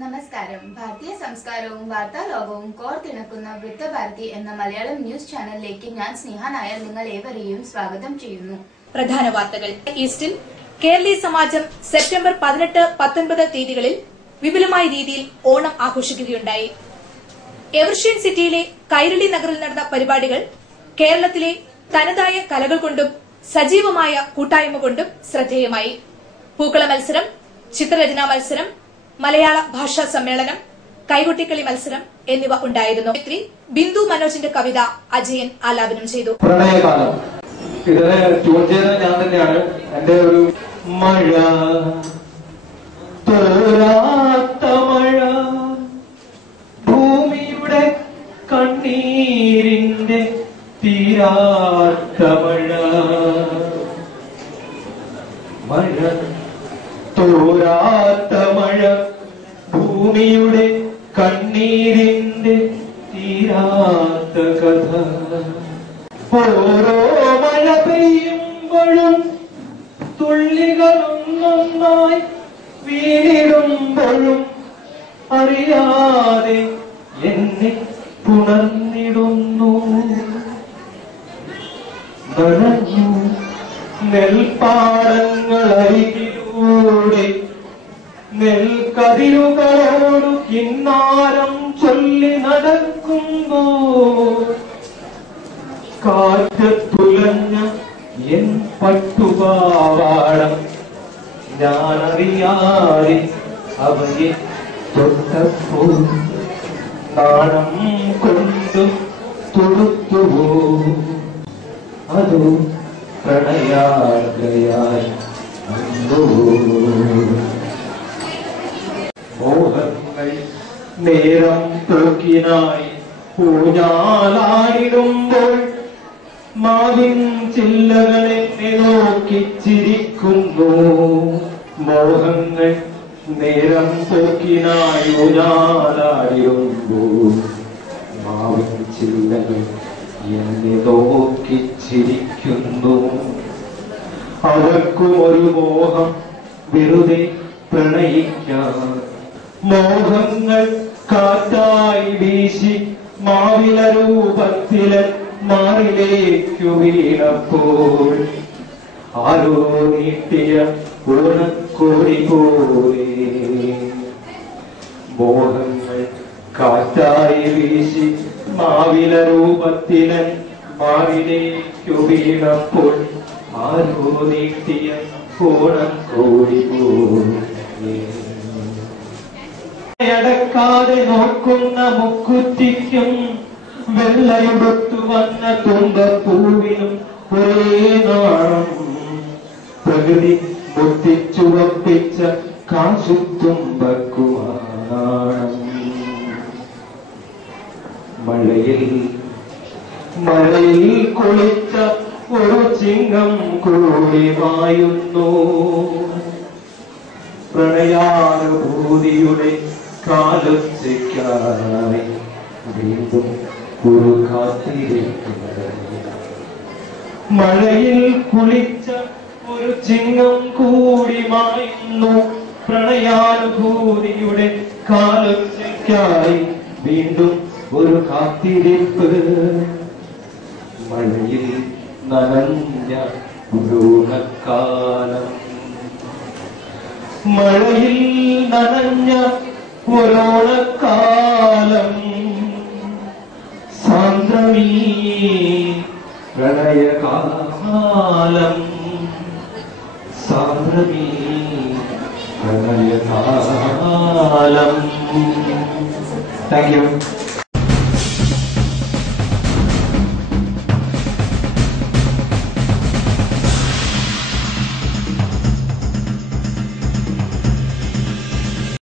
നമസ്കാരം. ഭാരതീയ സംസ്കാരവും വാർത്താലോകവും കോർത്തിണക്കുന്ന വൃത്തഭാരതി എന്ന മലയാളം ന്യൂസ് ചാനലിലേക്ക് ഞാൻ സ്നേഹ നായർ നിങ്ങൾ ഏവരെയും സ്വാഗതം ചെയ്യുന്നു. പ്രധാന വാർത്തകൾ. ഈസ്റ്റിൽ കേരളീയ സമാജം സെപ്റ്റംബർ 18-19 തീയതികളിൽ വിപുലമായ രീതിയിൽ ഓണം ആഘോഷിക്കുകയുണ്ടായി. എവർഷ്യൻ സിറ്റിയിലെ കൈരളി നഗറിൽ നടന്ന പരിപാടികൾ കേരളത്തിലെ തനതായ കലകൾ കൊണ്ടും സജീവമായ കൂട്ടായ്മ കൊണ്ടും ശ്രദ്ധേയമായി. പൂക്കള മത്സരം, ചിത്രരചനാ മത്സരം, മലയാള ഭാഷാ സമ്മേളനം, കൈകൊട്ടിക്കളി മത്സരം എന്നിവ ഉണ്ടായിരുന്നു. ബിന്ദു മനോജിന്റെ കവിത അജയൻ ആലാപനം ചെയ്തു. പ്രണയകാലം ഇതിനെ ട്യൂൺ ചെയ്തത് ഞാൻ തന്നെയാണ്. എന്റെ ഒരു മഴ തോരാത്ത മഴ, ഭൂമിയുടെ കണ്ണീരിന്റെ തീരാത്ത മഴ, മഴ തോരാത്ത മഴ, ഭൂമിയുടെ കണ്ണീരിന്റെ തീരാത്ത കഥ. ഓരോ മഴ പെയ്യുമ്പോഴും തുള്ളികളൊന്നൊന്നായി വീണിടുമ്പോഴും അറിയാതെ എന്നെ പുണർന്നിടുന്നു. നനഞ്ഞു നെൽപ്പാടങ്ങളരികിലൂടെ നെൽക്കതിരുകളോടു കിന്നാരം ചൊല്ലി നടക്കുമ്പോ കാറ്റത്തുലഞ്ഞ എൻ പട്ടുപാവാടം ഞാനറിയാതെ അവയെ തൊട്ടപ്പോൾ നാണം കൊണ്ടു തൊടുത്തുവോ, അതോ പ്രണയാർദ്രയായി മോഹങ്ങൾ നേരം പോക്കിനായി ഊഞ്ഞാലായിടുമ്പോൾ മാവിൻ ചില്ലകളെ നോക്കി ചിരിക്കുന്നു. മോഹങ്ങൾ നേരം പോക്കിനായി ഊഞ്ഞാലായിടുമ്പോൾ മാവിൻ ചില്ലകൾ എന്നെ നോക്കി ചിരിക്കുന്നു. അവർക്കും ഒരു മോഹം വെറുതെ പ്രണയിക്കാൻ. മോഹങ്ങൾ കാറ്റായി വീശി മാവില രൂപത്തില് മാറിലേക്കു വീണപ്പോൾ ആരോ നീട്ടിയ ഉണക്കോടി പോലെ. മോഹങ്ങൾ കാറ്റായി വീശി മാവില രൂപത്തില് മാറിലേക്കു വീണപ്പോൾ ആരോ നീട്ടിയ ഓണക്കോടി പോലെ. അടക്കാതെ നോക്കുന്ന മുക്കുറ്റിക്കും വെള്ളയുടുത്തു വന്ന തുമ്പപ്പൂവിനും ഒരേ നാണം. പ്രകൃതി മുത്തിച്ചുവപ്പിച്ച കാശുത്തുമ്പക്കുമാണം. മഴയിൽ കുളിച്ച ഒരു ചിങ്ങം കൂടി മായുന്നു. പ്രണയാനുഭൂതിയുടെ കാലൊച്ചയ്ക്കായി വീണ്ടും ഒരു കാത്തിരിക്കുന്നത്. മഴയിൽ കുളിച്ച ഒരു ചിങ്ങം കൂടി മായുന്നു. പ്രണയാനുഭൂതിയുടെ കാലൊച്ചയ്ക്കായി വീണ്ടും ഒരു കാത്തിരിപ്പ്. മഴയിൽ നനഞ്ഞ ഓണക്കാലം, മഴയിൽ നനഞ്ഞ ഓണക്കാലം. സാന്ദ്രമീ പ്രണയകാലം, സാന്ദ്രമീ പ്രണയകാലം. Thank U.